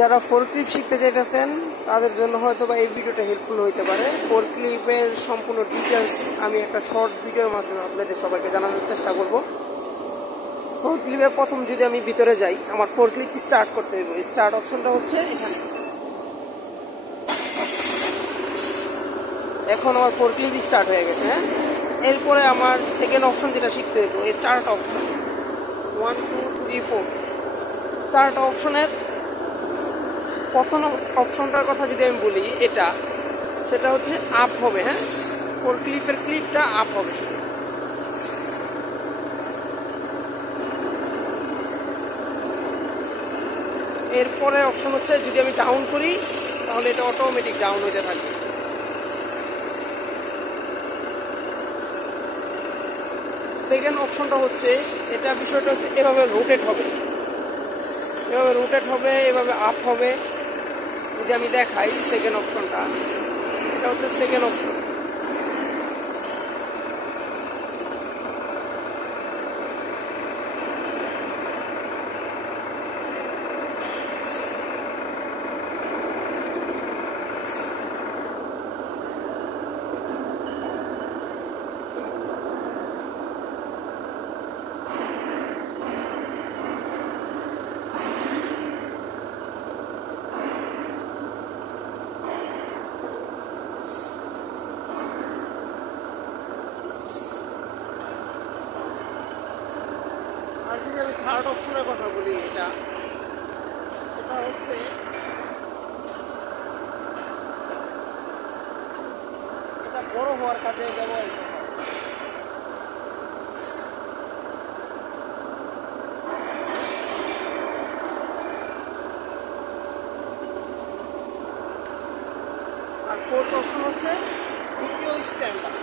যারা ফোরক্লিপ শিখতে চাইতেছেন তাদের জন্য হয়তো বা এই ভিডিওটা হেল্পফুল হতে পারে। ফোরক্লিপের সম্পূর্ণ ডিটেলস আমি একটা শর্ট ভিডিওর মাধ্যমে আপনাদের সবাইকে জানানোর চেষ্টা করব। ফোরক্লিপের প্রথম যদি আমি ভিতরে যাই, আমার ফোরক্লিপ স্টার্ট করতে হবে। স্টার্ট অপশনটা হচ্ছে এখানে। এখন আমার ফোরক্লিপ স্টার্ট হয়ে গেছে। হ্যাঁ, এরপরে আমার সেকেন্ড অপশন যেটা শিখতে হবে, এই চারটা অপশন 1 2 3 4 চারটা অপশনের প্রথম অপশনটার কথা যদি আমি বলি, সেটা হচ্ছে আপ হবে। হ্যাঁ, ফোরক্লিপের ক্লিপটা আপ হবে সেটা। এরপরে অপশন হচ্ছে যদি আমি ডাউন করি তাহলে এটা অটোমেটিক ডাউন হতে থাকবে। সেকেন্ড অপশনটা হচ্ছে বিষয়টা হচ্ছে এভাবে রোটেট হবে, এভাবে আপ হবে। যদি আমি দেখাই সেকেন্ড অপশনটা, এটা হচ্ছে সেকেন্ড অপশন। আর যদি আমি থার্ড অপশনের কথা বলি, সেটা হচ্ছে এটা বড় হওয়ার কাজে ব্যবহৃত হয়। আর ফোর্থ অপশন হচ্ছে দ্বিতীয় স্ট্যান্ডার্ড।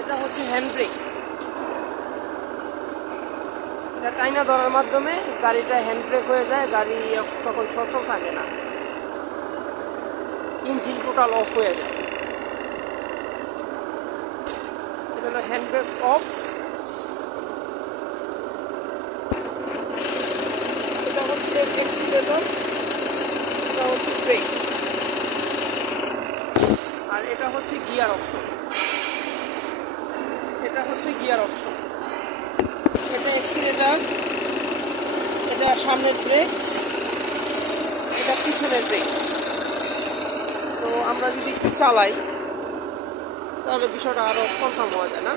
এটা হচ্ছে হ্যান্ড ব্রেক। এটা টাইনা ধরার মাধ্যমে গাড়িটা হ্যান্ড ব্রেক হয়ে যায়, গাড়ি তখন সচল থাকে না, ইঞ্জিন টোটাল অফ হয়ে যায়। এটা হলো হ্যান্ড ব্রেক অফ। এটা হচ্ছে অ্যাক্সিলারেটর, এটা হচ্ছে ব্রেক, আর এটা হচ্ছে গিয়ার অপশন। এটা অ্যাক্সিলারেটর, এটা সামনের ব্রেক, এটা পিছনের ব্রেক। তো আমরা যদি চালাই তাহলে বিষয়টা আরো কনফার্ম হওয়া যায় না।